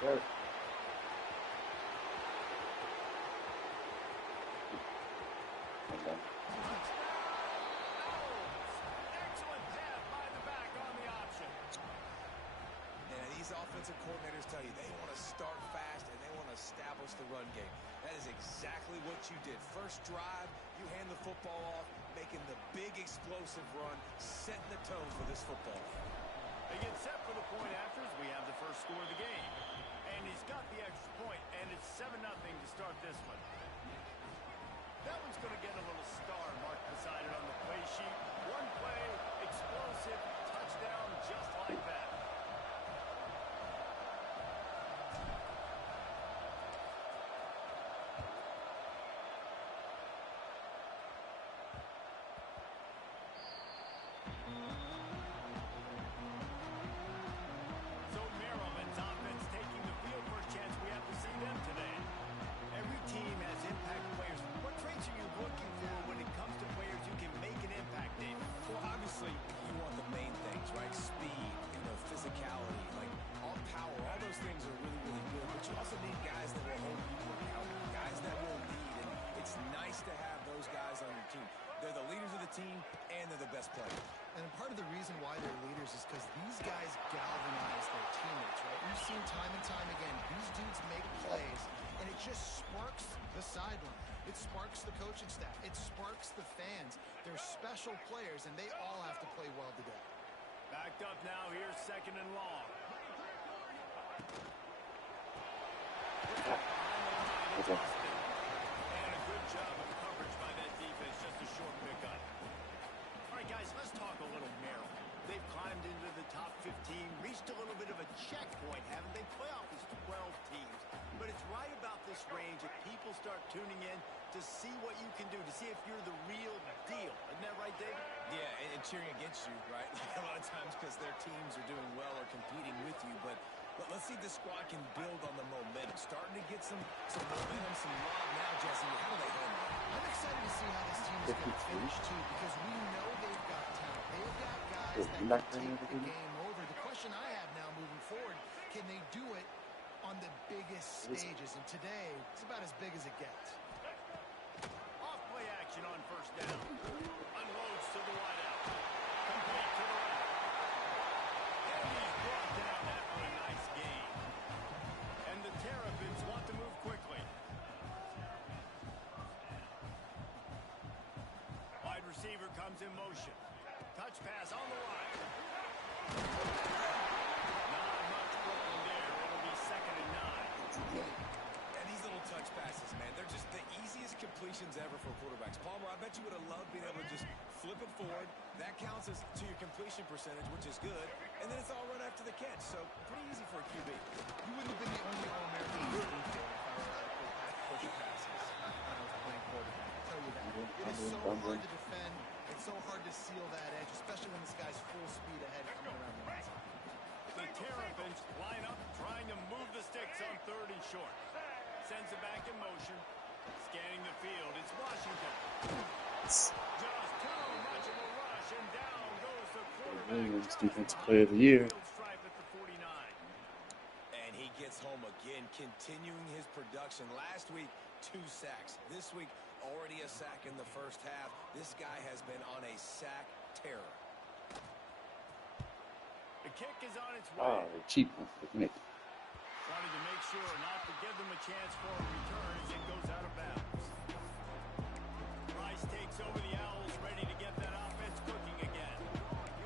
sir. Excellent pass by the back on the option. And these offensive coordinators tell you they want to start fast and they want to establish the run game. That is exactly what you did. First drive, you hand the football off, making the big explosive run, setting the tone for this football game. They get set for the point after as we have the first score of the game. And he's got the extra point, and it's 7-0 to start this one. That one's going to get a little star marked beside it on the play sheet. One play, explosive, touchdown just like that. So Maryland's offense taking the field for a chance. We have to see them today. Every team has impact players. What traits are you looking for when it comes to players who can make an impact, David? Well, obviously, you want the main things, right? Speed, physicality, like all power, all those things are really, really good. But you also need guys that will hold people accountable, guys that will lead. And it's nice to have those guys on your team. They're the leaders of the team, and they're the best players. And part of the reason why they're leaders is because these guys galvanize their teammates, right? We've seen time and time again, these dudes make plays, and it just sparks the sideline. It sparks the coaching staff. It sparks the fans. They're special players, and they all have to play well today. Backed up now. Here's second and long. Okay. And a good job of coverage by that defense. Just a short pickup. All right, guys, let's talk a little Maryland. They've climbed into the top 15, reached a little bit of a checkpoint, haven't they? Playoff is 12 teams. But it's right about this range that people start tuning in to see what you can do, to see if you're the real deal. Isn't that right, David? Yeah, and cheering against you, right? A lot of times because their teams are doing well or competing with you. But let's see if the squad can build on the momentum. Starting to get some momentum, some love now, Jesse. How do they handle it? I'm excited to see how this team is going to finish, too, because we know they've got talent. They've got guys that can take the game over. The question I have now moving forward, can they do it on the biggest stages? And today, it's about as big as it gets. Off-play action on first down. Unloads to the wideout. Complete to the left. And he's brought down after a nice gain. And the Terrapins want to move quickly. Wide receiver comes in motion. Touch pass on the line. Not much broken there. It'll be second and 9. And these little touch passes, man, they're just the easiest completions ever for quarterbacks. Palmer, I bet you would have loved being able to just flip it forward. That counts as to your completion percentage, which is good. And then it's all run after the catch. So pretty easy for a QB. You wouldn't have been the only All-American in the infield if I were allowed to pull back push passes when I was playing quarterback. I'll tell you that. It is so hard to defend. It's so hard to seal that edge, especially when this guy's full speed ahead coming around the outside. The Terrapins line up, trying to move the sticks on third and short. Sends it back in motion. Scanning the field. It's Washington. Just too much of a rush, and down goes the quarterback. Williams, Defensive Player of the Year. Stripe at the 49. And he gets home again, continuing his production. Last week, 2 sacks. This week, already a sack in the first half. This guy has been on a sack terror. The kick is on its way. Oh, cheap one. Nick. Wanting to make sure not to give them a chance for a return as it goes out of bounds. Rice takes over the Owls, ready to get that offense cooking again.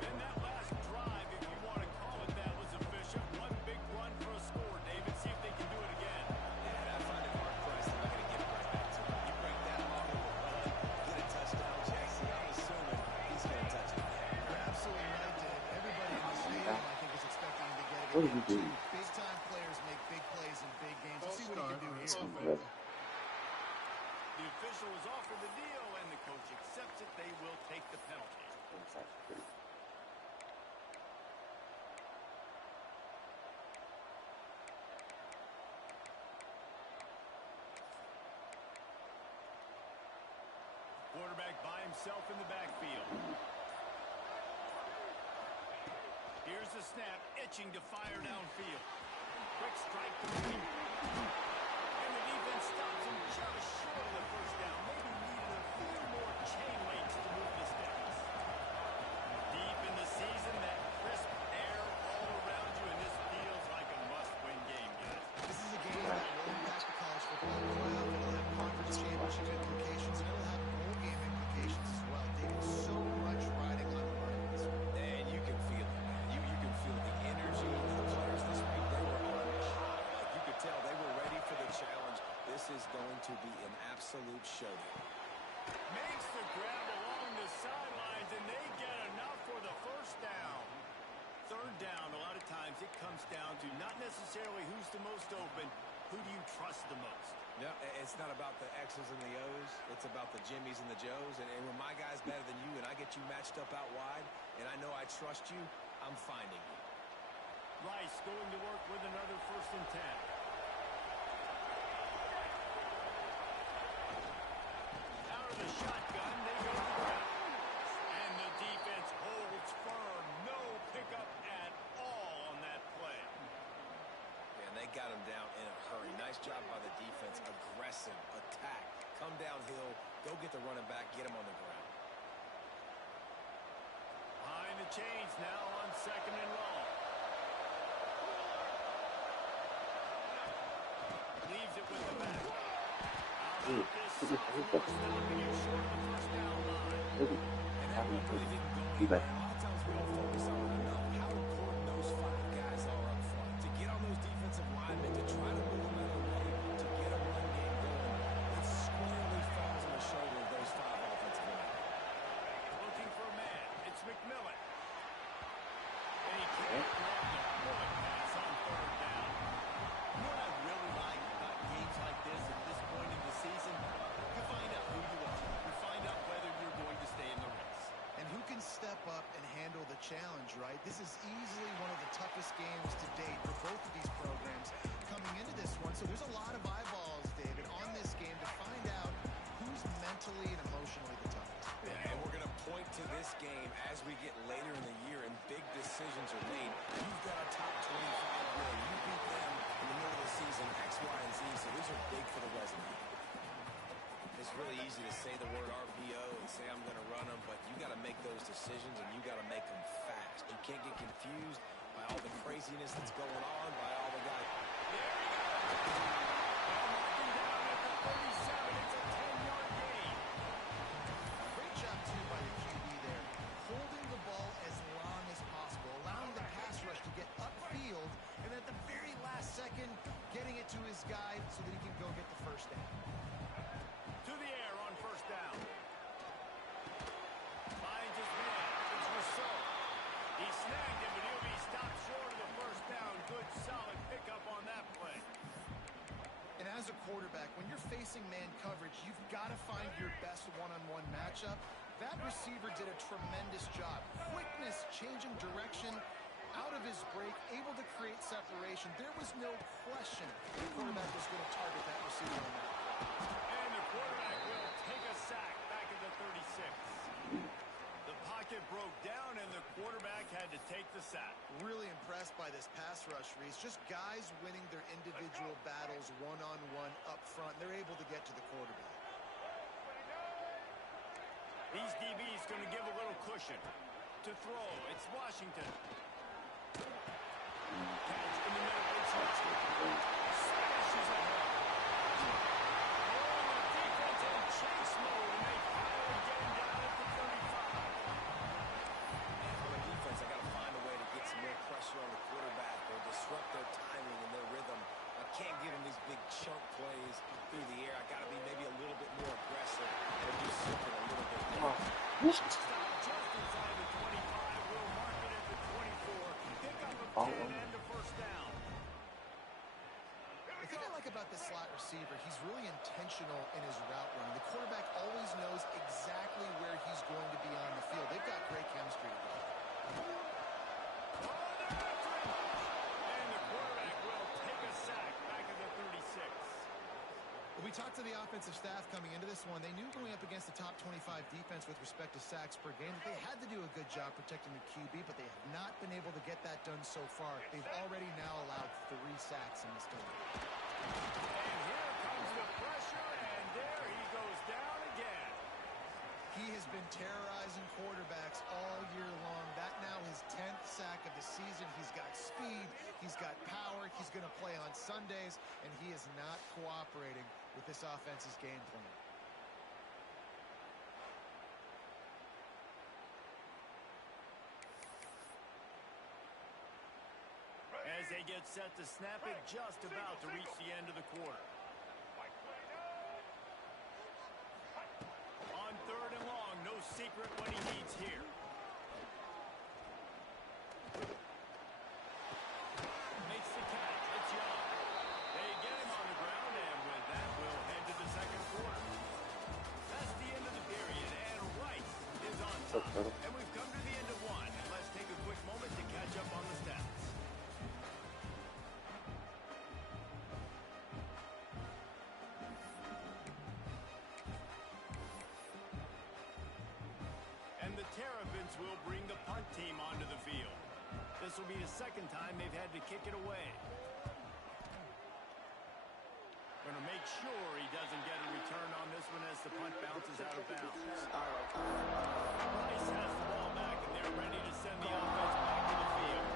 And that last drive, if you want to call it that, was efficient. One big run for a score, David. See if they can do it again. And I find it hard-pressed. They're not going to get it right back to him. You break that long of a run, get a touchdown, Jesse. I'm assuming he's going to touch it again. You're absolutely right, Dave. Everybody in the stadium, I think, is expecting him to get it What did again, he do? too. Big-time players make big plays in big games. Let's see what he can do here. The official is offered the deal, and the coach accepts it. They will take the penalty. Quarterback by himself in the backfield. Here's the snap, itching to fire downfield. Quick strike to the and the defense stops him just short of the first down. Maybe needed a few more chain links to move the sticks. Deep in the season, that crisp air all around you, and this feels like a must-win game, guys. This is a game that will impact the college football playoff. It'll have conference championship implications, and it'll have bowl game implications as well. David, so much riding on the line in this one. And you can feel it, man. You can feel the energy. The players this week, they were on high. Like, you could tell they were ready for the challenge. This is going to be an absolute showdown. Makes the grab along the sidelines, and they get enough for the first down. Third down, a lot of times it comes down to not necessarily who's the most open, who do you trust the most? No, it's not about the X's and the O's. It's about the Jimmys and the Joes. And when my guy's better than you and I get you matched up out wide and I know I trust you, I'm finding you. Rice going to work with another 1st and 10. Out of the shotgun, they go to the ground. And the defense holds firm. No pickup at all on that play. And they got him down in a hurry. Nice job by the defense. Aggressive, attack, come downhill, go get the running back, get him on the ground. Behind the chains now on 2nd and long. Leaves it with the back. How about this sophomore stopping you short of the first down line? And that one really didn't go anywhere. A lot of times we don't focus on it enough how important those 5 guys are up front. To get on those defensive linemen, to try to move them out of the way, to get a run game going, it squarely falls on the shoulder of those 5 offensive linemen. Looking for a man. It's McMillan. And he can't grab the bullet pass on 3rd down. You know what I really like about games like this at this point in the season? You find out who you are. You find out whether you're going to stay in the race. And who can step up and handle the challenge, right? This is easily one of the toughest games to date for both of these programs coming into this one. So there's a lot of eyeballs, David, on this game to find out who's mentally and emotionally the toughest. Yeah, and we're going to point to this game as we get later in the year and big decisions are made. You've got a top 25 win. You beat them in the middle of the season, X, Y, and Z, so these are big for the resume. It's really easy to say the word RPO and say I'm going to run them, but you got to make those decisions and you got to make them fast. You can't get confused by all the craziness that's going on, by all the guys. There he goes. Knocking down at the 37. It's a 10-yard gain. Great job, too, by the QB there. Holding the ball as long as possible, allowing the pass rush to get upfield, and at the very last second, getting it to his guy so that he can go get the first down. To the air on 1st down. Finds his man. It's Rousseau. He snagged him, but he'll be stopped short of the first down. Good, solid pickup on that play. And as a quarterback, when you're facing man coverage, you've got to find your best one-on-one matchup. That receiver did a tremendous job. Quickness, changing direction, out of his break, able to create separation. There was no question the quarterback was going to target that receiver on that play. And the quarterback will take a sack back at the 36. The pocket broke down, and the quarterback had to take the sack. Really impressed by this pass rush, Reese. Just guys winning their individual battles one-on-one up front. They're able to get to the quarterback. These DBs going to give a little cushion to throw. It's Washington. Catch in the middle. It's Hutchinson. Smashes ahead. Oh, the defense in chase mode, and they finally get him down at the 35. And for the defense, I got to find a way to get some more pressure on the quarterback or disrupt their timing and their rhythm. I can't give them these big chunk plays through the air. I got to be maybe a little bit more aggressive or do something a little bit different. Stop just inside the 25. We'll mark it at the 24. Pick up a 10 and a first down. The thing I like about this slot receiver, he's really intentional in his route running. The quarterback always knows exactly where he's going to be on the field. They've got great chemistry together. And the quarterback will take a sack back at the 36. We talked to the offensive staff coming into this one. They knew going up against the top 25 defense with respect to sacks per game that they had to do a good job protecting the QB, but they have not been able to get that done so far. They've already now allowed 3 sacks in this game. And here comes the pressure, and there he goes down again. He has been terrorizing quarterbacks all year long. That now his 10th sack of the season. He's got speed. He's got power. He's going to play on Sundays, and he is not cooperating with this offense's game plan. As they get set to snap it, just about to reach the end of the quarter. On 3rd and long, no secret what he needs here. Makes the catch. It's Young. They get him on the ground, and with that, we'll head to the second quarter. That's the end of the period, and Rice is on top. And we've come to the end of one. And let's take a quick moment to catch up on the stats. Terrapins will bring the punt team onto the field. This will be the second time they've had to kick it away. Going to make sure he doesn't get a return on this one as the punt bounces out of bounds. Rice has the ball back, and they're ready to send the offense back to the field.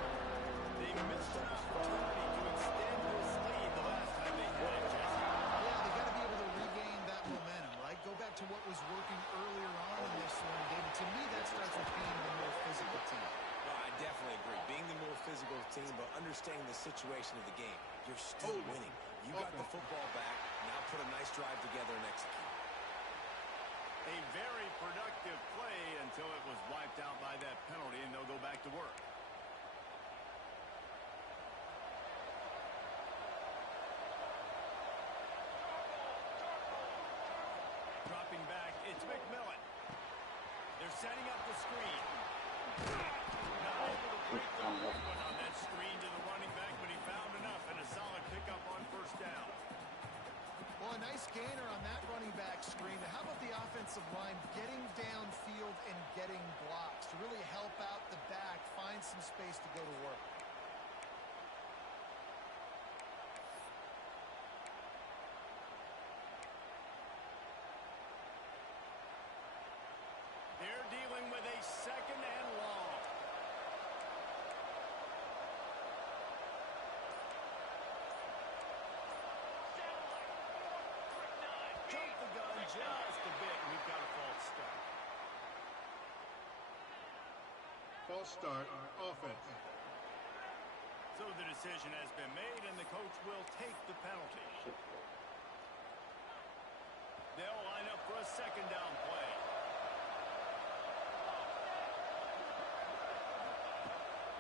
They missed an opportunity to extend this lead the last time they had it, Jesse. Yeah, they got to be able to regain that momentum, right? Go back to what was working earlier on in this one, David. To me, that starts with being the more physical team. Well, I definitely agree. Being the more physical team, but understanding the situation of the game. You're still winning. You got the football back. Now put a nice drive together and execute. A very productive play until it was wiped out by that penalty, and they'll go back to work. Dropping back, it's McMillan. They're setting up the screen. Not able to break the one on that screen to the running back, but he found enough and a solid pickup on 1st down. Well, a nice gainer on that running back screen. How about the offensive line getting downfield and getting blocks to really help out the back, find some space to go to work? They're dealing with a 2nd and long. Jump the gun just a bit, and we've got a false start. False start, offense. So the decision has been made, and the coach will take the penalty. They'll line up for a 2nd down play.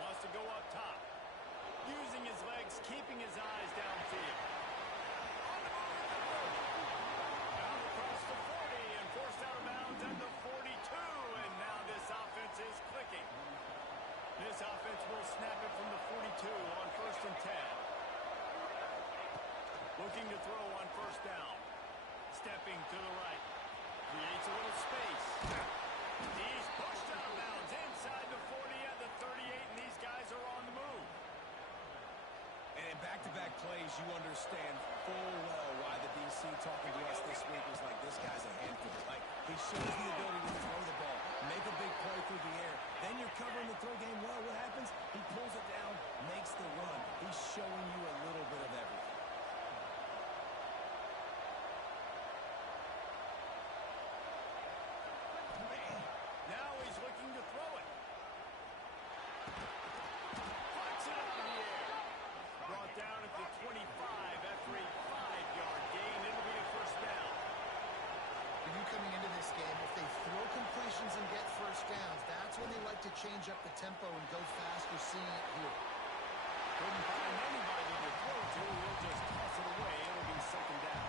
Wants to go up top. Using his legs, keeping his eyes downfield. On the move at the 30. Down across the 40 and forced out of bounds at the 42. And now this offense is clicking. This offense will snap it from the 42 on 1st and 10. Looking to throw on 1st down. Stepping to the right. Creates a little space. He's pushed out of bounds inside the 40 at the 38, and these guys are on the move. And in back-to-back plays, you understand full well why the DC talking to us this week was like, this guy's a handful. Like, he shows the ability to throw the ball, make a big play through the air. Then you're covering the throw game well. What happens? He pulls it down, makes the run. He's showing you a little bit of everything. Now he's looking to throw it. Flips it up in the air. Brought down at the 25 after a 5-yard gain. It'll be a 1st down. For you coming into this game, if they throw completions and get 1st downs, that's when they like to change up the tempo and go fast. We're seeing it here. Couldn't find anybody to throw to. He'll just toss it away. It'll be 2nd down.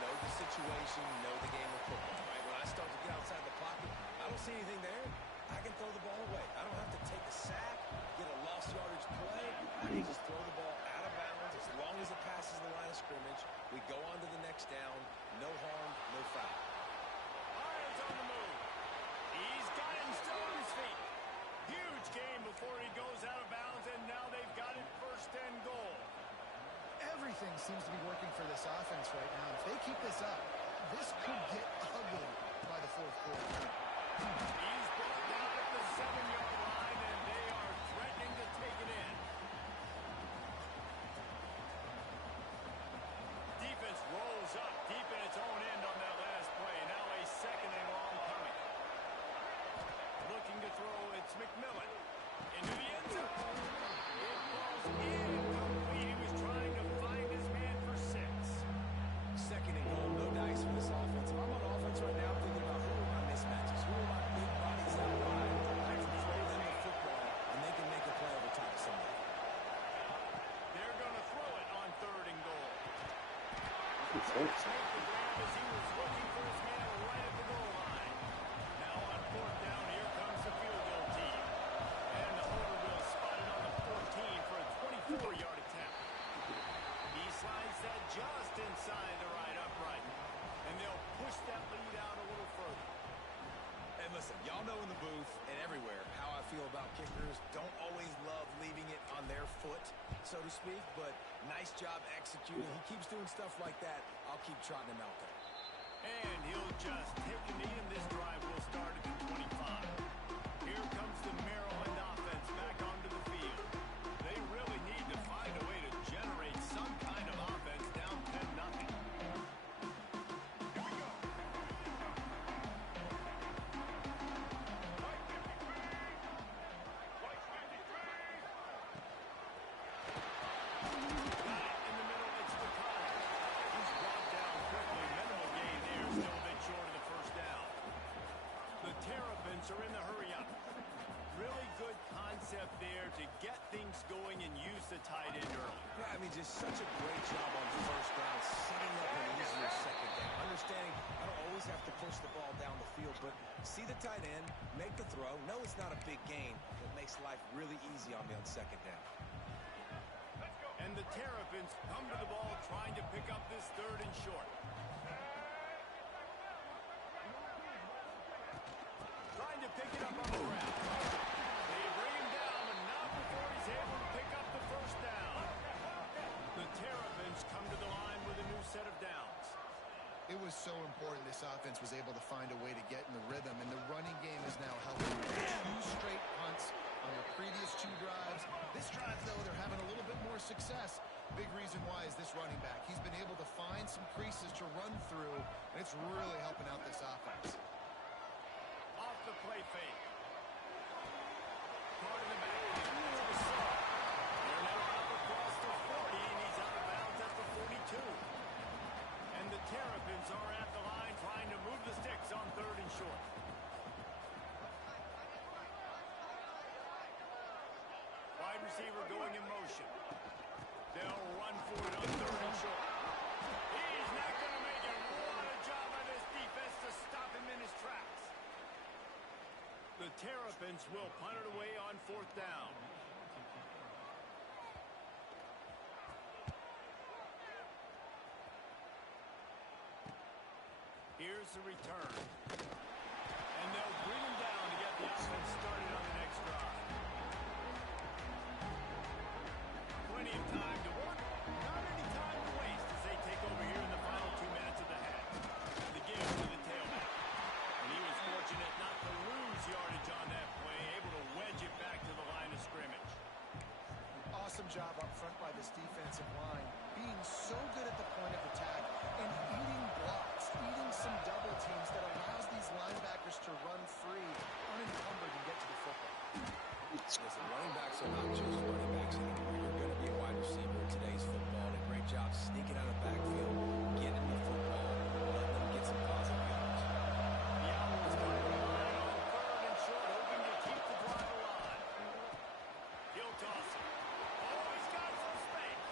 Know the situation, know the game of football, right? When I start to get outside the pocket, I don't see anything there. I can throw the ball away. I don't have to take a sack, get a lost yardage play. I can just throw the ball out of bounds as long as it passes the line of scrimmage, we go on to the next down. No harm, no foul. Irons on the move. He's got him still on his feet. Huge game before he goes out of bounds, and now they've got it 1st and goal. Everything seems to be working for this offense right now. If they keep this up, this could get ugly by the 4th quarter. He's brought down at the 7-yard line, and they are threatening to take it in. Defense rolls up deep in its own end on that last play. Now a 2nd and long coming. Looking to throw, it's McMillan. Into the end zone. It falls incomplete. He was trying to find his man for 6. 2nd and goal, no dice for this offense. If I'm on offense right now, I'm thinking about who are my mismatches, who are my big bodies out wide. I can throw them the football, and they can make a play over top of somebody. They're going to throw it on 3rd and goal. It's Take hurt. the grab as he was looking for his man right at the goal line. Now on 4th down, here comes the field goal team. And the holder will spot it on the 14 for a 24-yard attempt. He slides that just inside the right upright. And they'll push that lead out a little further. And listen, y'all know in the booth and everywhere how I feel about kickers. Don't always love leaving it on their foot, so to speak, but nice job executing. He keeps doing stuff like that. I'll keep trotting him out there. And he'll just take a knee, and this drive will start at the 25. Here comes the Maryland offense back onto the field. They really need to find a way to generate some kind of offense down 10-0. Here we go. Got it in the middle. It's Takada. He's brought down quickly. Minimal gain there. Still a bit short of the 1st down. The Terrapins are in the hurry-up. Really good concept there to get things going and use the tight end early. Yeah, I mean, just such a great job on 1st down, setting up an easier 2nd down. Understanding I don't always have to push the ball down the field, but see the tight end, make the throw. No, it's not a big gain, but makes life really easy on me on 2nd down. And the Terrapins come to the ball trying to pick up this 3rd and short. Trying to pick it up on the ground. They bring him down, but not before he's able to pick up the 1st down. The Terrapins come to the line with a new set of downs. It was so important this offense was able to find a way to get in the rhythm, and the running game is now helping. 2 straight punts on their previous 2 drives. This drive, though, they're having a little bit more success. Big reason why is this running back. He's been able to find some creases to run through, and it's really helping out this offense. Off the play fake. Caught in the backfield. It's Gasol. They're now out across the 40, and he's out of bounds at the 42. And the Terrapins are at the line trying to move the sticks on 3rd and short. Wide receiver going in motion. They'll run for it on 3rd and short. He's not going to make it. What a job by this defense to stop him in his tracks. The Terrapins will punt it away on 4th down. Here's the return. And they'll bring him down to get the offense started on the next drive. Plenty of time to work. Not any time to waste as they take over here in the final 2 minutes of the half. The give to the tailback. And he was fortunate not to lose yardage on that play, able to wedge it back to the line of scrimmage. Awesome job up front by this defensive line, being so good at the point of attack and eating blocks, eating some double teams that allows these linebackers to run free, unencumbered, and get to the football. Listen, running backs are not just running backs anymore. You're going to be a wide receiver in today's football. And a great job sneaking out of the backfield, getting the football, letting them get some positive yards. The Owls come to the line on 3rd and short, hoping to keep the drive alive. He'll toss it. Oh, he's got some space.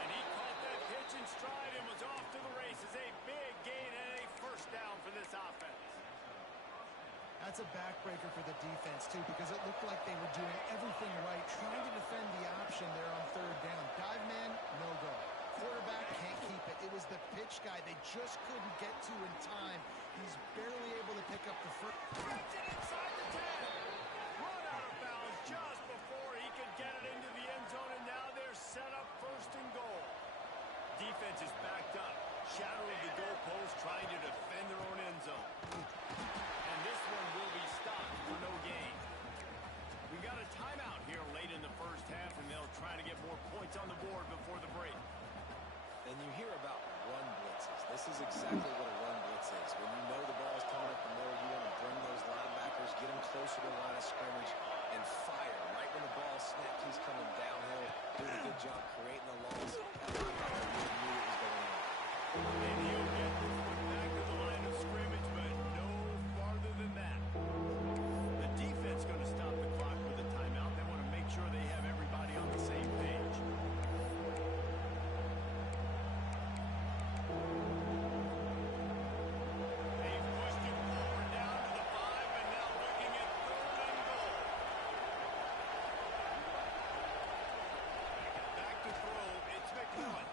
And he caught that pitch in stride and was off to the races. A big gain and a 1st down for this offense. That's a backbreaker for the defense, too, because it looked like they were doing everything right, trying to defend the option there on third down. Dive man, no go. Quarterback can't keep it. It was the pitch guy they just couldn't get to in time. He's barely able to pick up the first. Gets it inside the 10. Run out of bounds just before he could get it into the end zone, and now they're set up first and goal. Defense is backed up, shadowing the goalpost, trying to defend their own end zone. And this one will be stopped for no gain. We got a timeout here late in the first half, and they'll try to get more points on the board before the break. And you hear about run blitzes. This is exactly what a run blitz is. When you know the ball's coming up the middle, you want to bring those linebackers, get them closer to the line of scrimmage, and fire. Right when the ball snapped, he's coming downhill, doing a good job creating a loss. That linebacker really knew what was going on. And he'll get this one back to the line of scrimmage, but no farther than that. The defense going to stop the clock with a timeout. They want to make sure they have everybody on the same page. They've pushed it forward down to the 5, and now looking at third and goal. Back to throw. It's McMillan.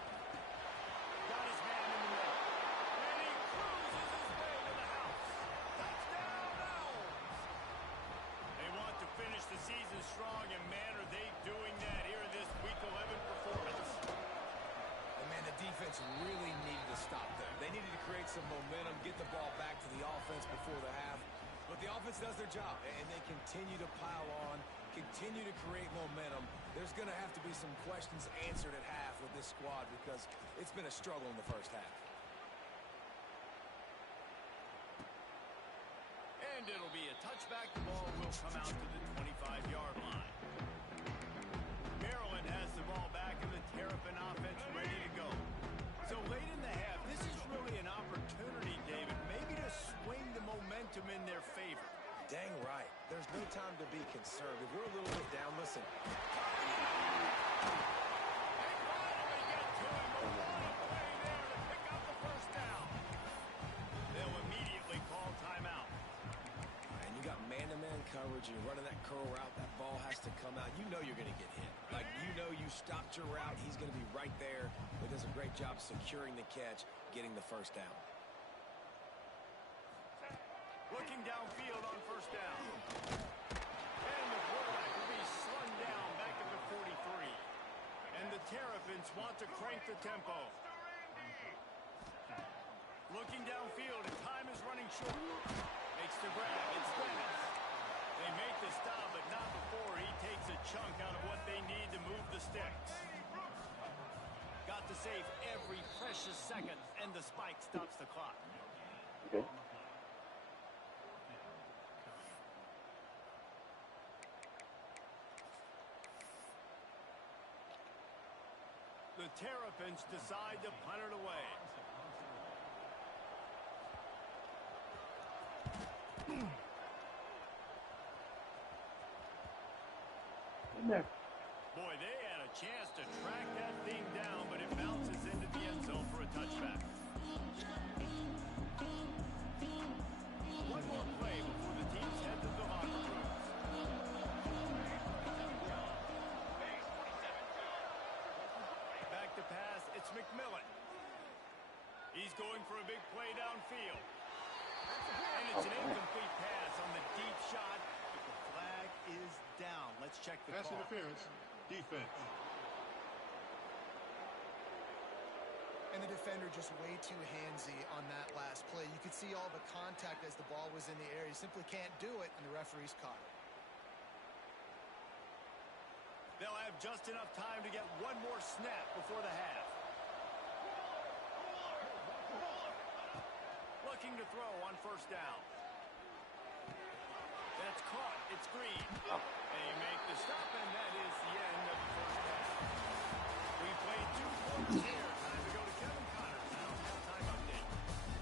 Got his man in the middle. And he cruises his way to the house. Touchdown, Owls! They want to finish the season strong, and man, are they doing that here in this Week 11 performance. And man, the defense really needed to stop them. They needed to create some momentum, get the ball back to the offense before the half. But the offense does their job, and they continue to pile on, continue to create momentum. There's going to have to be some questions answered at half with this squad because it's been a struggle in the first half. And it'll be a touchback. The ball will come out to the 25-yard line. Maryland has the ball back, and the Terrapin offense ready to go. So late in the half, this is really an opportunity, David, maybe to swing the momentum in their favor. Dang right. There's no time to be conservative. We're a little bit down. Listen. They finally get to him, but what a play there to pick up the first down. They'll immediately call timeout. And you got man-to-man coverage. You're running that curl route. That ball has to come out. You know you're going to get hit. Like, you know you stopped your route. He's going to be right there. He does a great job securing the catch, getting the first down. Looking downfield on first down. And the quarterback will be slung down back at the 43. And the Terrapins want to crank the tempo. Looking downfield, and time is running short. Makes the grab. It's Bennett. They make the stop, but not before he takes a chunk out of what they need to move the sticks. Got to save every precious second, and the spike stops the clock. Okay. The Terrapins decide to punt it away. In there. Boy, they had a chance to track that thing down, but it bounces into the end zone for a touchback. One more play before the teams head to the locker rooms. Back to pass, it's McMillan. He's going for a big play downfield. And it's an incomplete pass on the deep shot. But the flag is down. Let's check the Pass call. interference. Defense. And the defender just way too handsy on that last play. You could see all the contact as the ball was in the air. He simply can't do it, and the referee's caught it. They'll have just enough time to get one more snap before the half. Looking to throw on first down. That's caught. It's Green. They make the stop, and that is the end of the first half. We played 2 quarters here. Time to go to Kevin Connors now. Halftime update.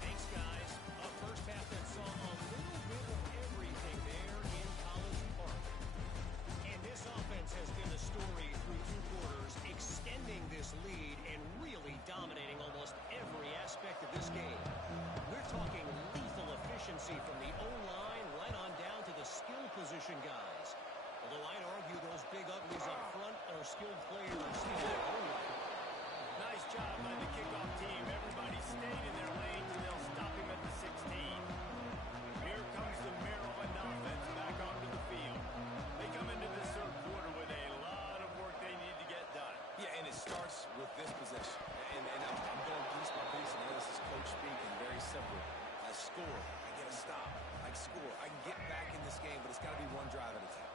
Thanks, guys. A first half that saw a little bit of everything there in College Park. And this offense has been the story through 2 quarters, extending this lead and really dominating almost every aspect of this game. We're talking lethal efficiency from the O-line right on down skill position guys. Although I'd argue those big uglies up front are skilled players in their own right. Nice job by the kickoff team. Everybody stayed in their lanes, and they'll stop him at the 16. Here comes the Maryland offense back onto the field. They come into this third quarter with a lot of work they need to get done. Yeah, and it starts with this possession. And I'm going piece by piece, and this is coach speaking, very simple. I score, I get a stop. I score, I can get back in this game, but it's got to be one drive at a time.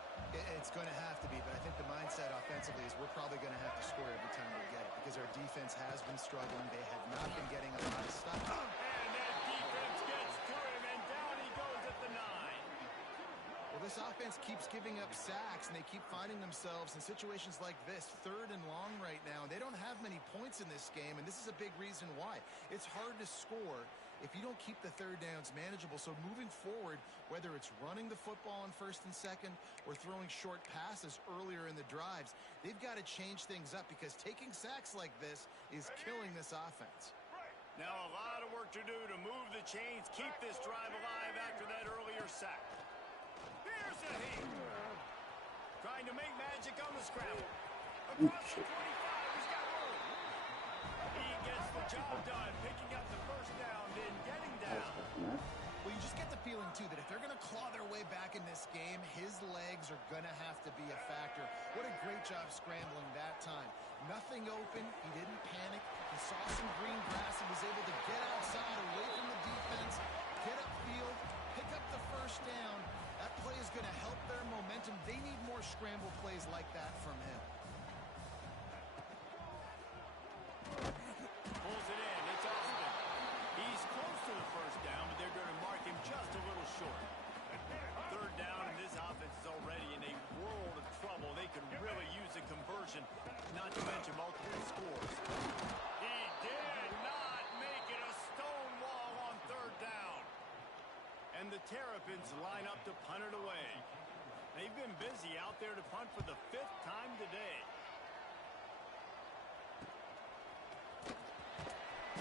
It's going to have to be, but I think the mindset offensively is we're probably going to have to score every time we get it because our defense has been struggling. They have not been getting a lot of stuff. And that defense gets to him, and down he goes at the 9. Well, this offense keeps giving up sacks, and they keep finding themselves in situations like this, 3rd and long right now. They don't have many points in this game, and this is a big reason why. It's hard to score if you don't keep the 3rd downs manageable. So moving forward, whether it's running the football on 1st and 2nd or throwing short passes earlier in the drives, they've got to change things up because taking sacks like this is killing this offense. Now a lot of work to do to move the chains, keep this drive alive after that earlier sack. Here's a heat. Trying to make magic on the scramble. Across the 25, he's got room. He gets the job done, picking up the first down, then getting down. Well, you just get the feeling, too, that if they're going to claw their way back in this game, his legs are going to have to be a factor. What a great job scrambling that time. Nothing open. He didn't panic. He saw some green grass. He was able to get outside, away from the defense, get upfield, pick up the first down. That play is going to help their momentum. They need more scramble plays like that from him. Pulls it in. It's Austin. He's close to the first down, but they're going to mark him just a little short. 3rd down, and this offense is already in a world of trouble. They could really use a conversion, not to mention multiple scores. He did not make it a stone wall on 3rd down. And the Terrapins line up to punt it away. They've been busy out there to punt for the 5th time today.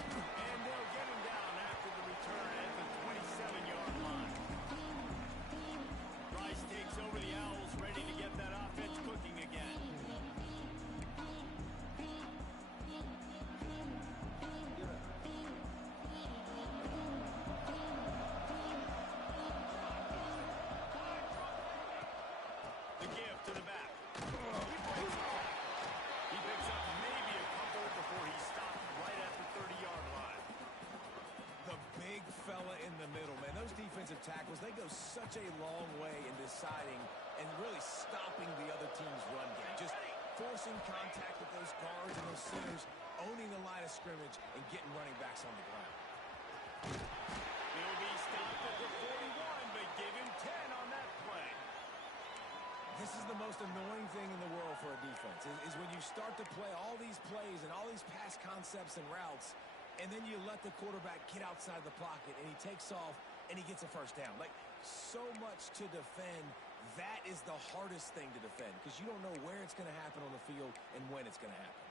And they'll get him down after the return at the 27-yard line. Rice takes over the Owls, ready to get that offense cooking again. The give to the back. He breaks the tackle. He picks up maybe a couple before he stopped right at the 30-yard line. The big fella in the middle, man. Those defensive tackles, they go such a long way in deciding and really stopping the other team's run game. Just forcing contact with those guards and those centers, owning the line of scrimmage, and getting running backs on the ground. He'll be stopped at the 41, but give him 10 on that play. This is the most annoying thing in the world for a defense, is when you start to play all these plays and all these pass concepts and routes, and then you let the quarterback get outside the pocket, and he takes off, and he gets a first down. Like, so much to defend. That is the hardest thing to defend because you don't know where it's going to happen on the field and when it's going to happen.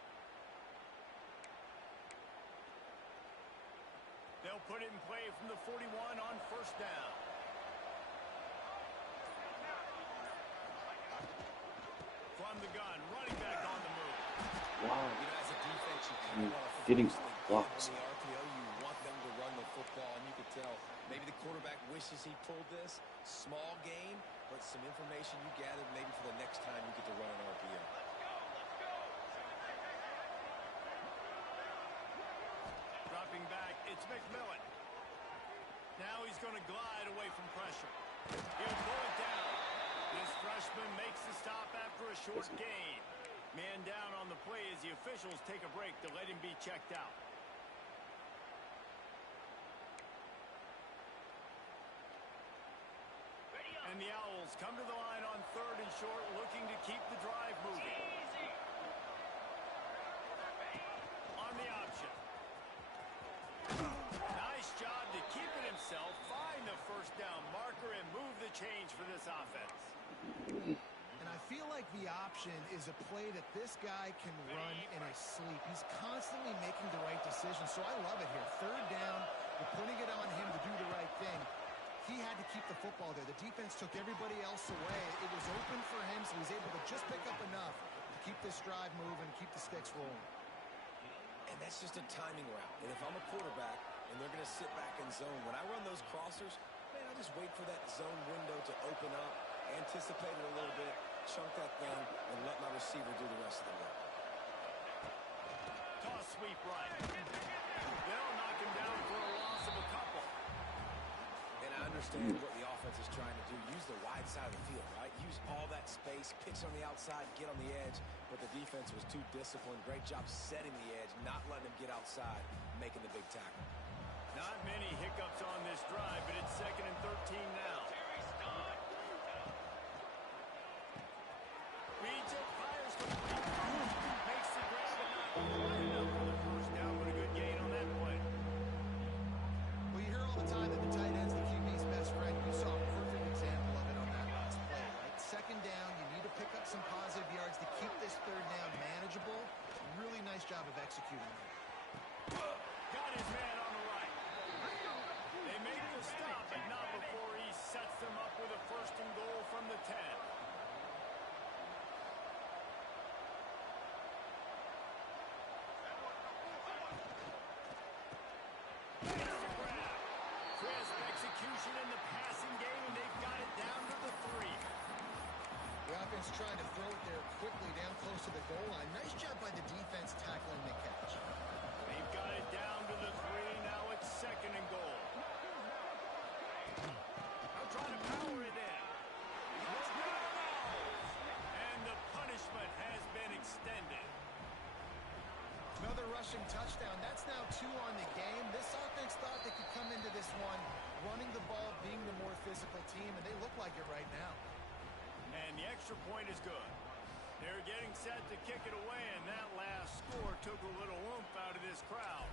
They'll put it in play from the 41 on 1st down. From the gun, running back on the move. Wow. You know, as a defense, you kind of want to Getting blocks. blocks. On the RPO, you want them to run the football, and you could tell maybe the quarterback wishes he pulled this. Small gain, but some information you gathered maybe for the next time you get to run an RPO. Dropping back, it's McMillan. Now he's going to glide away from pressure. He'll pull it down. This freshman makes the stop after a short gain. Man down on the play as the officials take a break to let him be checked out. And the Owls come to the line on 3rd and short, looking to keep the drive moving. On the option. Nice job to keep it himself, find the first down marker, and move the change for this offense. And I feel like the option is a play that this guy can run in his sleep. He's constantly making the right decision, so I love it here. 3rd down, you're putting it on him to do the right thing. He had to keep the football there. The defense took everybody else away. It was open for him, so he's able to just pick up enough to keep this drive moving, keep the sticks rolling. And that's just a timing route. And if I'm a quarterback and they're going to sit back in zone, when I run those crossers, man, I just wait for that zone window to open up, anticipate it a little bit, chunk that thing, and let my receiver do the rest of the work. Toss sweep right. They'll knock him down for a loss of a couple. And I understand what the offense is trying to do. Use the wide side of the field, right? Use all that space, pitch on the outside, get on the edge. But the defense was too disciplined. Great job setting the edge, not letting him get outside, making the big tackle. Not many hiccups on this drive, but it's 2nd and 13 now. Reads it, fires complete. Makes the grab, but not quite enough for the first down, but a good gain on that play. Well, you hear all the time that the tight end's the QB's best friend. You saw a perfect example of it on that last play, right? 2nd down, you need to pick up some positive yards to keep this 3rd down manageable. Really nice job of executing that. Got his man on the right. They make the stop, but not before he sets them up with a 1st and goal from the 10. Crisp execution in the passing game, and they've got it down to the 3. The offense trying to throw it there quickly down close to the goal line. Nice job by the defense tackling the catch. They've got it down to the 3. Now it's 2nd and goal. Now trying to power it in. And the punishment has been extended. Another rushing touchdown. That's now 2 on the game. This offense thought they could come into this one running the ball, being the more physical team, and they look like it right now. And the extra point is good. They're getting set to kick it away, and that last score took a little oomph out of this crowd.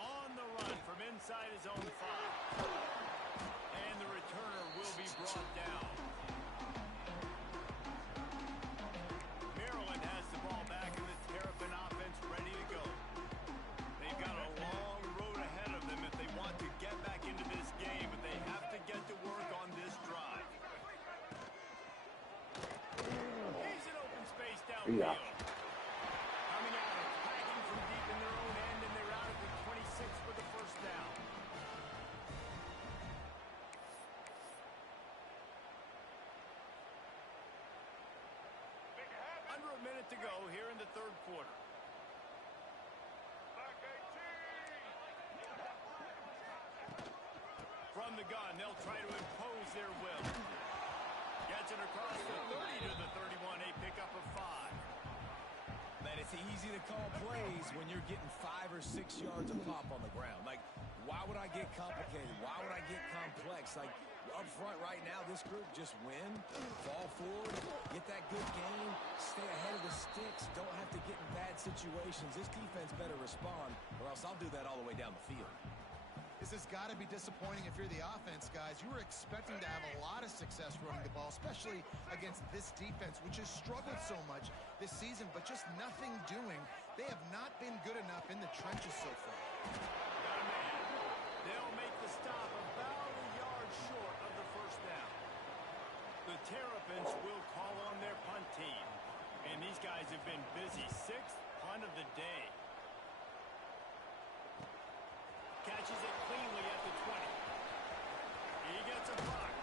On the run from inside his own 5. And the returner will be brought down. Maryland has the ball back, and the Terrapin offense ready to go. They've got a long road ahead of them if they want to get back into this game, but they have to get to work on this drive. He's in open space downfield. Yeah. Coming out, attacking from deep in their own end, and they're out at the 26 for the 1st down. Under a minute to go here in the 3rd quarter. From the gun, they'll try to impose their will. Gets it across the 30 to the 31, a pickup of 5. Man, it's easy to call plays when you're getting 5 or 6 yards a pop on the ground. Like, why would I get complicated? Why would I get complex? Like, up front right now, this group just win, fall forward, get that good game, stay ahead of the sticks, don't have to get in bad situations. This defense better respond, or else I'll do that all the way down the field. This has got to be disappointing if you're the offense, guys. You were expecting to have a lot of success running the ball, especially against this defense, which has struggled so much this season, but just nothing doing. They have not been good enough in the trenches so far. Got a man. They'll make the stop about a yard short of the 1st down. The Terrapins will call on their punt team. And these guys have been busy. 6th punt of the day. Catches it cleanly at the 20. He gets a block.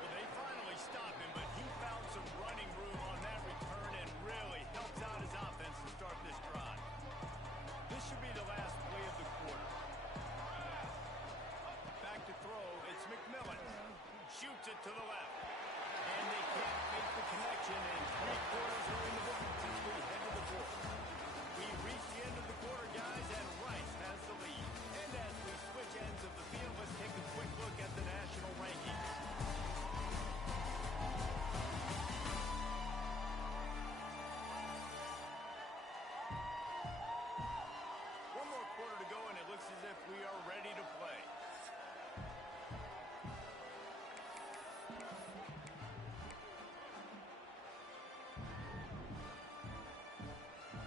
Well, they finally stop him, but he found some running room on that return and really helps out his offense to start this drive. This should be the last play of the quarter. Back to throw, it's McMillan. Shoots it to the left. And they can't make the connection, and 3 quarters are in the books as we head to the 4th. We reach the end of the quarter, guys, and Rice has the lead. And as we switch ends of the field, let's take a quick look at the national rankings. One more quarter to go, and it looks as if we are ready to play.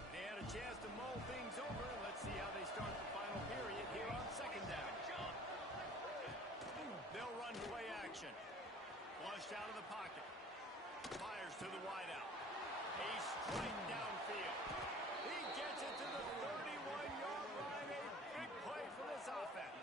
They had a chance to mull things over. Let's see how they start the final here on second down. They'll run play action. Flushed out of the pocket. Fires to the wideout. A strike downfield. He gets it to the 31-yard line. A big play for this offense.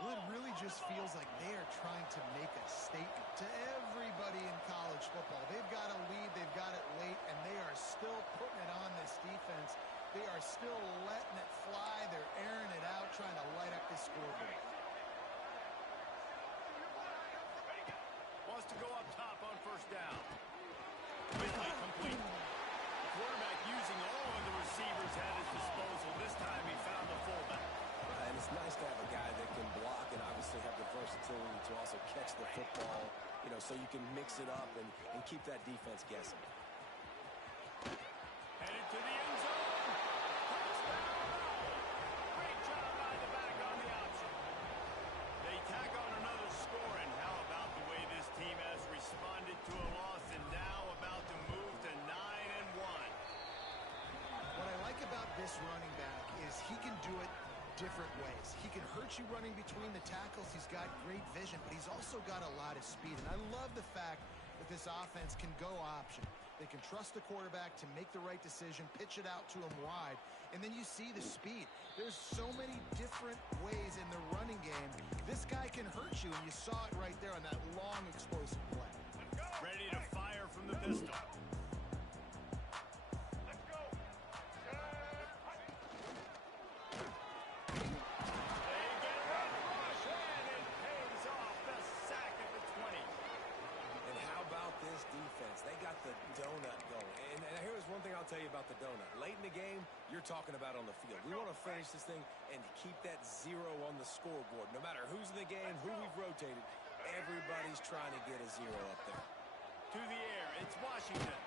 Well, it really just feels like they are trying to make a statement to everybody in college football. They've got a lead, they've got it late, and they are still putting it on this defense. They are still letting it fly. They're airing it out, trying to light up this scoreboard. Wants to go up top on first down. Quickly complete. The quarterback using all of the receivers at his disposal. This time he found the fullback. And it's nice to have a guy that can block and obviously have the versatility to also catch the football, you know, so you can mix it up and keep that defense guessing. Headed to the end zone. Touchdown! Great job by the back on the option. They tack on another score, and how about the way this team has responded to a loss and now about to move to 9-1. What I like about this running back is he can do it different ways. He can hurt you running between the tackles. He's got great vision, but he's also got a lot of speed. And I love the fact that this offense can go option. They can trust the quarterback to make the right decision, pitch it out to him wide, and then you see the speed. There's so many different ways in the running game. This guy can hurt you, and you saw it right there on that long, explosive play. Ready to fire from the pistol. Donut going. And here's one thing I'll tell you about the donut. Late in the game, you're talking about on the field. We want to finish this thing and keep that 0 on the scoreboard. No matter who's in the game, who we've rotated, everybody's trying to get a 0 up there. To the air, it's Washington.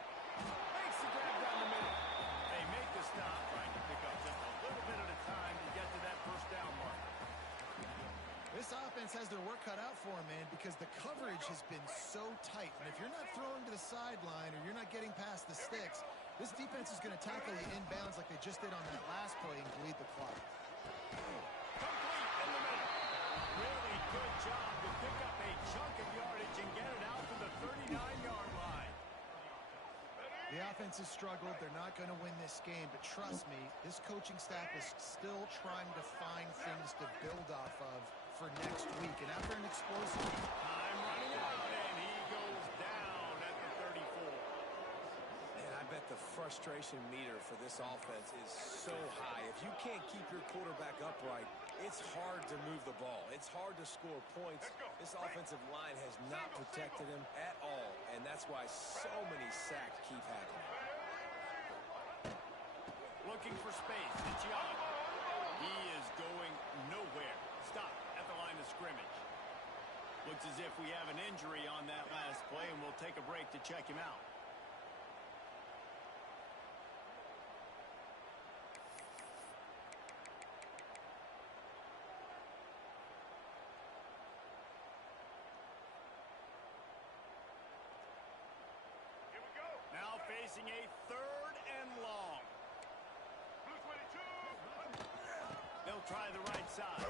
Makes the grab down the middle. They make the stop, trying to pick up just a little bit at a time to get to that first down mark. This offense has their work cut out for them, man, because the coverage has been so tight. And if you're not throwing to the sideline or you're not getting past the sticks, this defense is going to tackle you inbounds like they just did on that last play and bleed the clock. Complete in the middle. Really good job to pick up a chunk of yardage and get it out to the 39-yard line. The offense has struggled. They're not going to win this game, but trust me, this coaching staff is still trying to find things to build off of for next week. And after an explosive time running out, and he goes down at the 34. And I bet the frustration meter for this offense is so high. If you can't keep your quarterback upright, it's hard to move the ball. It's hard to score points. This offensive line has not protected him at all, and that's why so many sacks keep happening. Looking for space. It's Young. He is going nowhere. Stop at the line of scrimmage. Looks as if we have an injury on that last play, and we'll take a break to check him out. Now facing a 3rd and long. They'll try the right side.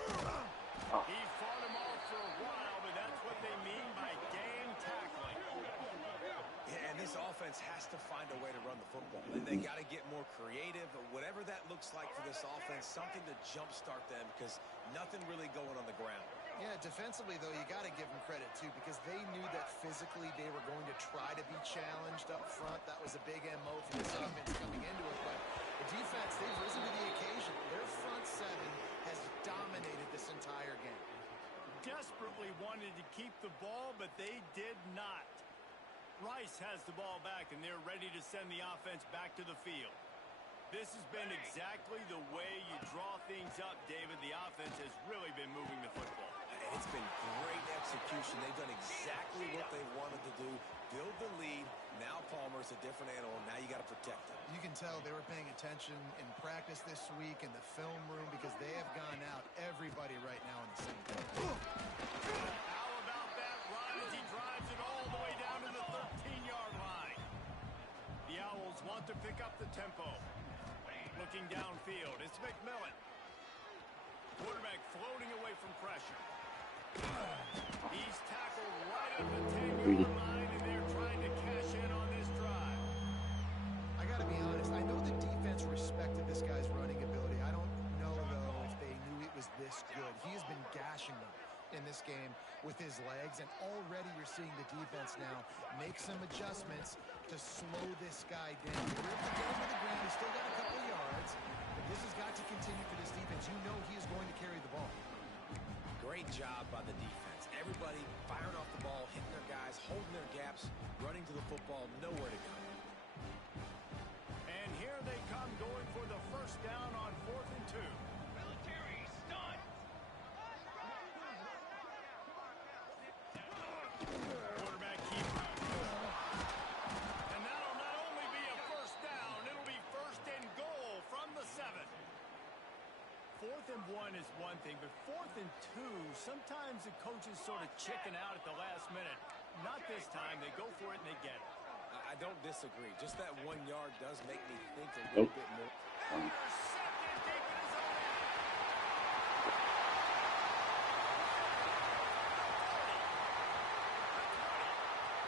He fought him off for a while, but that's what they mean by game tackling. Yeah, and this offense has to find a way to run the football. They got to get more creative, whatever that looks like for this offense, something to jumpstart them because nothing really going on the ground. Yeah, defensively, though, you got to give them credit, too, because they knew that physically they were going to try to be challenged up front. That was a big MO for this offense coming into it. But the defense, they've risen to the occasion. Their front seven has dominated this entire game. Desperately wanted to keep the ball, but they did not. Rice has the ball back, and they're ready to send the offense back to the field. This has been exactly the way you draw things up, David. The offense has really been moving the football. It's been great execution. They've done exactly what they wanted to do. Build the lead. Now Palmer's a different animal. Now you got to protect him. You can tell they were paying attention in practice this week in the film room because they have gone out everybody right now in the same place. How about that run as he drives it all the way down to the 13-yard line? The Owls want to pick up the tempo. Looking downfield, it's McMillan. pressure. He's tackled right at the 10-yard line, and they're trying to cash in on this drive. I got to be honest. I know the defense respected this guy's running ability. I don't know, though, if they knew it was this good. He has been gashing them in this game with his legs, and already you're seeing the defense now make some adjustments to slow this guy down. They're able to get him to the ground. He's still got a couple of yards, but this has got to continue for this defense. You know he is going to carry the ball. Great job by the defense. Everybody firing off the ball, hitting their guys, holding their gaps, running to the football, nowhere to go. And here they come, going for the first down on 4th and 2. Military stun. Quarterback keeper. And that'll not only be a first down, it'll be 1st and goal from the 7. 4th and 1 is one thing, but 4th and 2, sometimes the coaches sort of chicken out at the last minute. Not this time. They go for it and they get it. I don't disagree. Just that 1 yard does make me think a little bit more. Intercepted deep in his own end.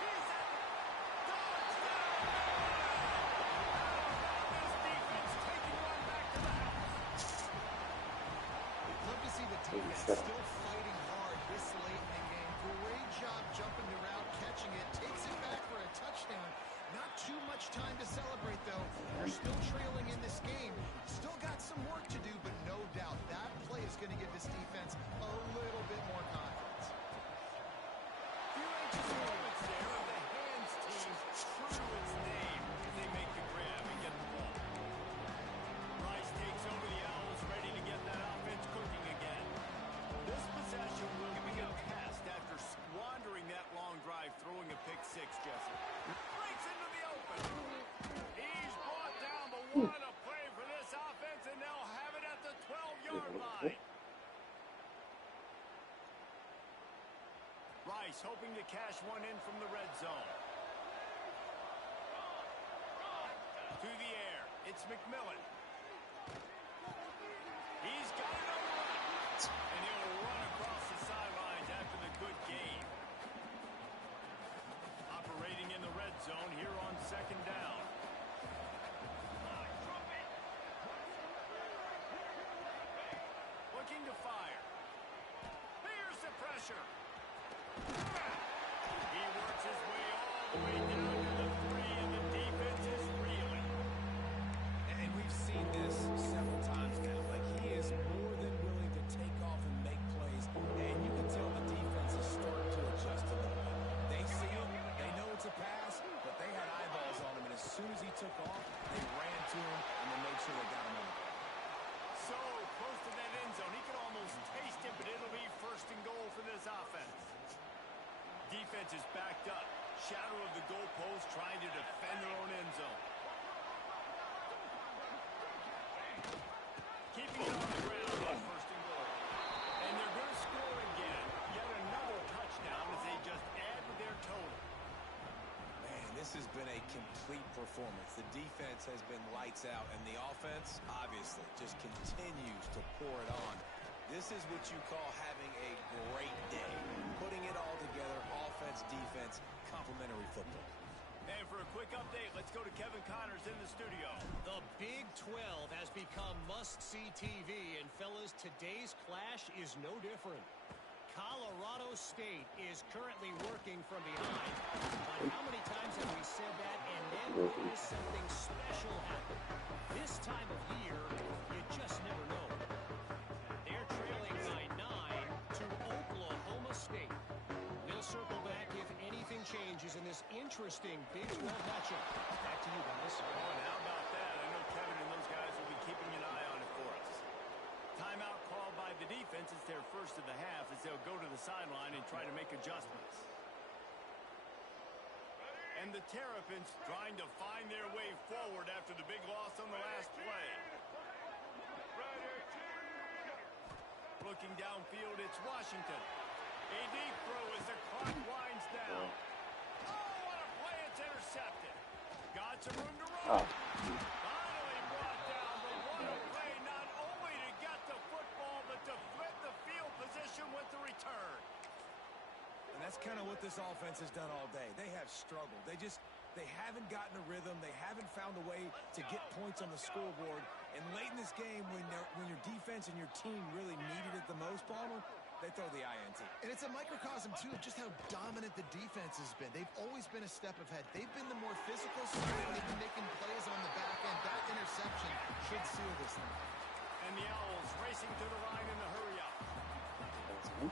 He's at the touchdown. This defense taking one back to the house. Love to see the defense still fighting hard this late in the game. Great job jumping the route, catching it, takes it back for a touchdown. Not too much time to celebrate, though. You're still trailing in this game. Still got some work to do, but no doubt that play is going to give this defense a little bit more confidence. Few anxious moments there of the hands team, true to its name, as they make the grab and get the ball. Rice takes over the Owls, ready to get that offense cooking again. This possession will be a test after squandering that long drive, throwing a pick six, Jesse. Breaks into the open. He's brought down, but what a play for this offense, and they'll have it at the 12-yard line. Rice hoping to cash one in from the red zone. To the air. It's McMillan. He's got it on the right. And he'll run across the sidelines after the good game. Operating in the red zone here on 2nd down. Looking to fire. Here's the pressure. He works his way all the way down to the 3, and the defense is reeling. And we've seen this several times now. Like, he is more than willing to take off and make plays, and you can tell the defense is starting to adjust a little bit. They see him, they know it's a pass, but they had eyeballs on him, and as soon as he took off, they ran to him, and they made sure they got him on the ball. So close to that end zone, he can almost taste it, but it'll be 1st and goal for this offense. Defense is backed up. Shadow of the goalpost, trying to defend their own end zone. Keeping it on the ground on 1st and goal. And they're going to score again. Yet another touchdown as they just add to their total. Man, this has been a complete performance. The defense has been lights out, and the offense, obviously, just continues to pour it on. This is what you call having a great day. Putting it all together, offense, defense, complementary football. And for a quick update, let's go to Kevin Connors in the studio. The Big 12 has become must-see TV, and fellas, today's clash is no different. Colorado State is currently working from behind. But how many times have we said that, and then will something special happen? This time of year, you just never know. They're trailing by 9 to Oklahoma State. We'll circle back if anything changes in this interesting Big 12 matchup. Back to you guys. Oh, and how about that? I know Kevin and those guys will be keeping an eye on it for us. Timeout called by the defense. It's their first of the half as they'll go to the sideline and try to make adjustments. And the Terrapins trying to find their way forward after the big loss on the last play. Looking downfield, it's Washington. A deep throw as the clock winds down. Oh, what a play. It's intercepted. Got some room to run. Finally brought down, but what a play not only to get the football, but to flip the field position kind of what this offense has done all day. They have struggled. They haven't gotten a rhythm. They haven't found a way to get points on the scoreboard. And late in this game, when your defense and your team really needed it the most, Palmer, they throw the INT. And it's a microcosm, too, of just how dominant the defense has been. They've always been a step ahead. They've been the more physical side, and they've been making plays on the back end. That interception should seal this thing. And the Owls racing to the line in the hurry-up. That's good.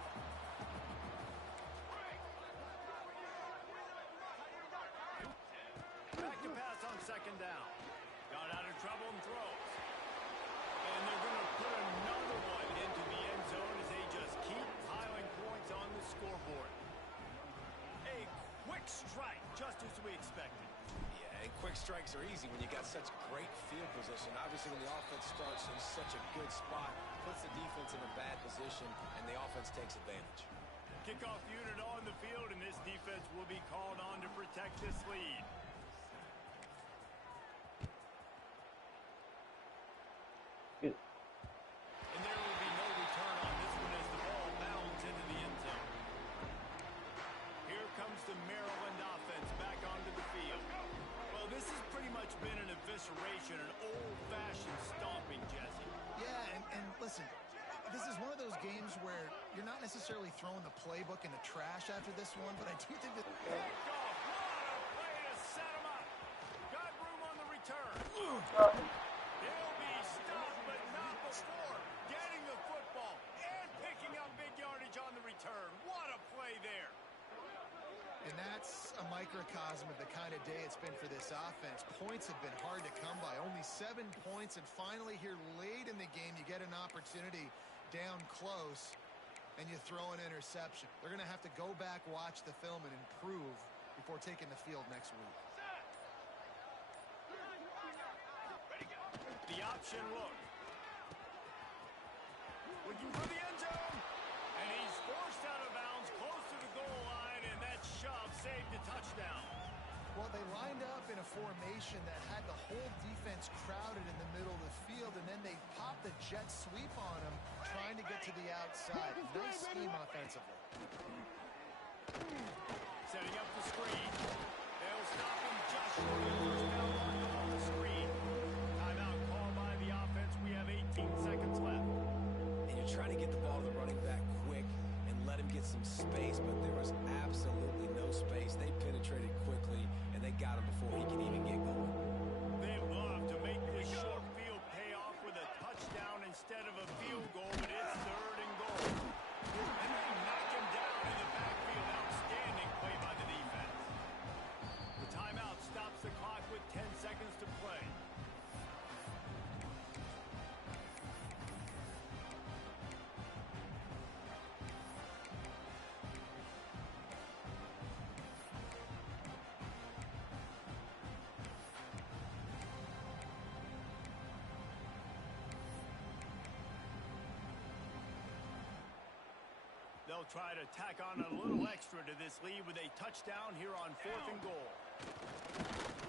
Back to pass on second down. Got out of trouble and throws. And they're going to put another one into the end zone as they just keep piling points on the scoreboard. A quick strike, just as we expected. Yeah, and quick strikes are easy when you got such great field position. Obviously, when the offense starts in such a good spot, puts the defense in a bad position, and the offense takes advantage. Kickoff unit on the field, and this defense will be called on to protect this lead. Good. And there will be no return on this one as the ball bounds into the end zone. Here comes the Maryland offense back onto the field. Well, this has pretty much been an evisceration, an old-fashioned stomping, Jesse. Yeah, and listen, this is one of those games where you're not necessarily throwing the playbook in the trash after this one, but I do think that... Picked off. What a play to set him up. Got room on the return. He'll be stopped, but not before getting the football and picking up big yardage on the return. What a play there. And that's a microcosm of the kind of day it's been for this offense. Points have been hard to come by. Only 7 points, and finally here late in the game, you get an opportunity down close, and you throw an interception. They're going to have to go back, watch the film, and improve before taking the field next week. The option look. Looking for the end zone. And he's forced out of bounds close to the goal line, and that shove saved a touchdown. Well, they lined up in a formation that had the whole defense crowded in the middle of the field, and then they popped the jet sweep on him, trying to get to the outside. Nice scheme offensively. Setting up the screen. They'll stop him just short of the first down mark on the screen. Timeout called by the offense. We have 18 seconds left. And you're trying to get the ball to the running back quick and let him get some space, but there was absolutely no space. They penetrated quickly, and they got him before he could even get going. They love to make this short field pay off with a touchdown instead of a field goal, but it's third and goal. And they knock him down in the backfield. Outstanding play by the defense. The timeout stops the clock with 10 seconds to play. They'll try to tack on a little extra to this lead with a touchdown here on 4th and goal.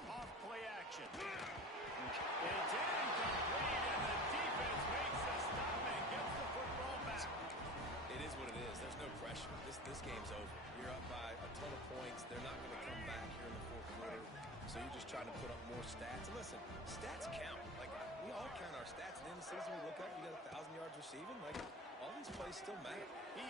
Off play action. It's incomplete, and the defense makes the stop and gets the football back. It is what it is. There's no pressure. This game's over. You're up by a ton of points. They're not going to come back here in the 4th quarter. So you're just trying to put up more stats. And listen, stats count. Like, we all count our stats. At the end of the season, we look up, you got 1,000 yards receiving. Like, all these plays still matter. He